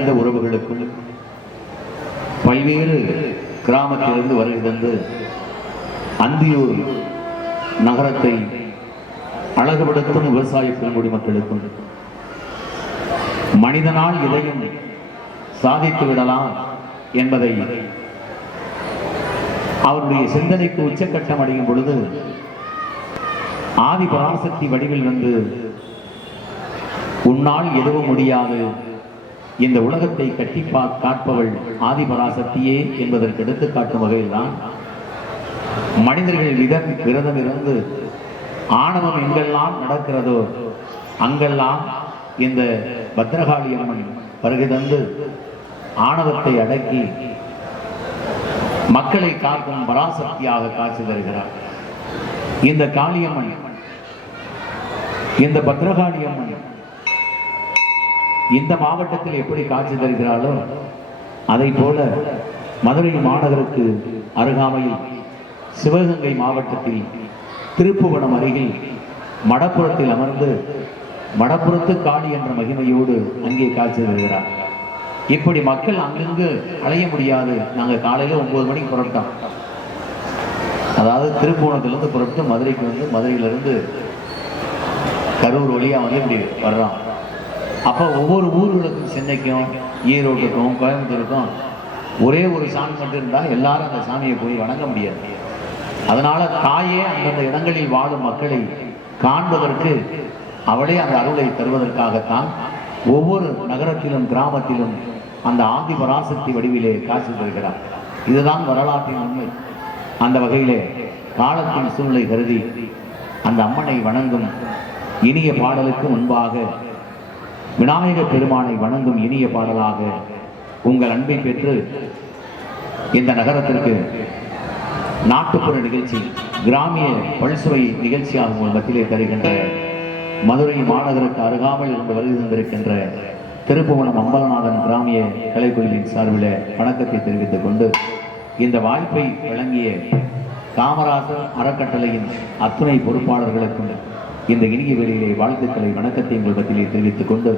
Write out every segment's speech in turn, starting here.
நிறைந்த உறவுகளுக்கும் பல்வேறு கிராமத்திலிருந்து வருகை தந்து அந்தியூர் நகரத்தை அழகுபடுத்தும் விவசாய பெருங்குடி மக்களுக்கும் மனிதனால் இதையும் சாதித்து விடலாம் என்பதை அவருடைய சிந்தனைக்கு உச்சக்கட்டம் அடையும் பொழுது ஆதி பராசக்தி வடிவில் வந்து உன்னால் எதுவும் முடியாது, இந்த உலகத்தை கட்டி காட்பவள் ஆதி பராசக்தியே என்பதற்கு எடுத்துக்காட்டும் வகையில் தான் மனிதர்கள் விரதம் இருந்து ஆணவம் எங்கெல்லாம் நடக்கிறதோ அங்கெல்லாம் இந்த பத்ரகாளி அம்மன் வருகை தந்து ஆணவத்தை அடக்கி மக்களை காக்கும் பராசக்தியாக காட்சி தருகிறார். இந்த காளியம்மன், இந்த பத்ரகாளி அம்மன் இந்த மாவட்டத்தில் எப்படி காட்சி தருகிறாளோ அதை போல மதுரை மாநகருக்கு அருகாமையில் சிவகங்கை மாவட்டத்தில் திருப்புவனம் அருகில் மடப்புறத்தில் அமர்ந்து மடப்புறத்து காளி என்ற மகிமையோடு அங்கே காட்சி தருகிறார். இப்படி மக்கள் அங்கங்கு அலைய முடியாது. நாங்கள் காலையில் 9 மணிக்கு புறப்பட்டோம். அதாவது திருப்புவனத்திலிருந்து புறப்பட்டு மதுரைக்கு வந்து மதுரையிலிருந்து கரூர் வழியாக வந்து இப்படி வர்றோம். அப்போ ஒவ்வொரு ஊர்களுக்கும், சென்னைக்கும் ஈரோட்டுக்கும் கோயம்புத்தூருக்கும் ஒரே ஒரு சாமி மட்டும் இருந்தால் எல்லாரும் அந்த சாமியை போய் வணங்க முடியாது. அதனால தாயே அந்தந்த இடங்களில் வாழும் மக்களை காண்பதற்கு அவளே அந்த அருளை தருவதற்காகத்தான் ஒவ்வொரு நகரத்திலும் கிராமத்திலும் அந்த ஆதி பராசக்தி வடிவிலே காட்சி தருகிறார். இதுதான் வரலாற்றின் உண்மை. அந்த வகையிலே காலத்தின் சூழ்நிலை கருதி அந்த அம்மனை வணங்கும் இனிய பாடலுக்கு முன்பாக விநாயக பெருமானை வணங்கும் இனிய பாடலாக உங்கள் அன்பை பெற்று இந்த நகரத்திற்கு நாட்டுப்புற நிகழ்ச்சி, கிராமிய பல்சுவை நிகழ்ச்சியாக உங்கள் மத்தியிலே தருகின்ற மதுரை மாநகருக்கு அருகாமல் இருந்து வருகை தந்திருக்கின்ற திருப்புவனம் அம்பலநாதன் கிராமிய கலைக்குழுவின் சார்பில் வணக்கத்தை தெரிவித்துக் கொண்டு இந்த வாய்ப்பை வழங்கிய காமராஜர் அறக்கட்டளையின் அத்துணை பொறுப்பாளர்களுக்கும் இந்த இனிய வேளையிலே வாழ்த்துக்களை வணக்கத்தை உங்கள் மத்தியிலே தெரிவித்துக் கொண்டு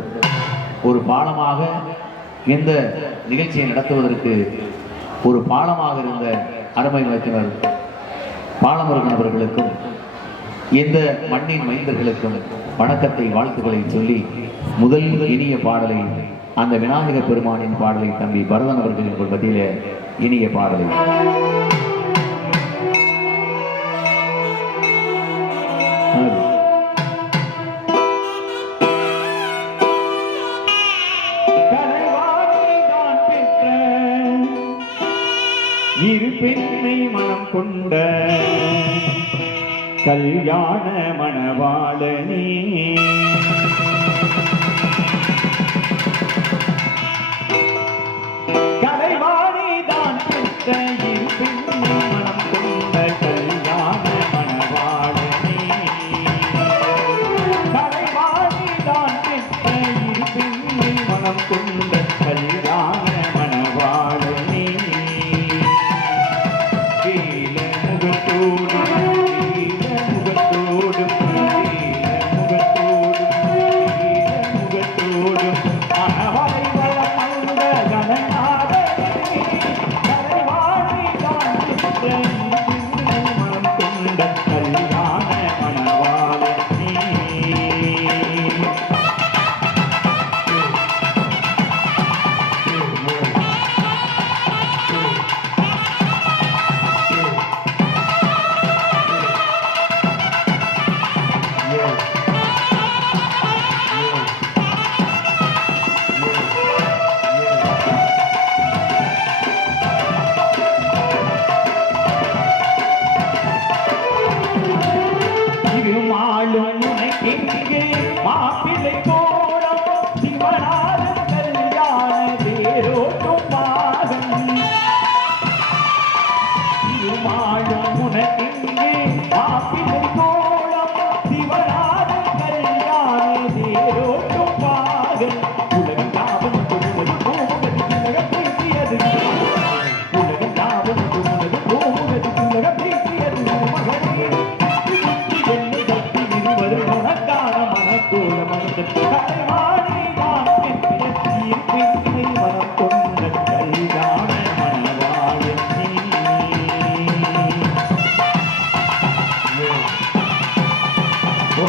ஒரு பாலமாக இந்த நிகழ்ச்சியை நடத்துவதற்கு ஒரு பாலமாக இருந்த அருமை வழக்கினர் பாலமுருகன் அவர்களுக்கும் இந்த மண்ணின் மைந்தர்களுக்கும் வணக்கத்தை வாழ்த்துக்களை சொல்லி முதல் இனிய பாடலை, அந்த விநாயக பெருமானின் பாடலை தம்பி பரதன் அவர்களின் மத்தியிலே இனிய பாடலை இரு பெண்ணை மனம் கொண்ட கல்யாண மணவாளனே, கலைவாணி தான் பெற்ற இரு பெண்ணை மனம் கொண்ட கல்யாண மணவாளனே, கலைவாணி தான் பெற்ற இரு பெண்ணை மனம் கொண்ட கல்யாண மணவாளனே, முகத்தோடும்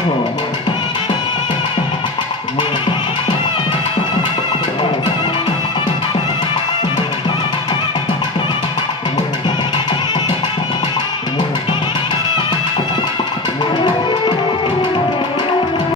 ஓஹோ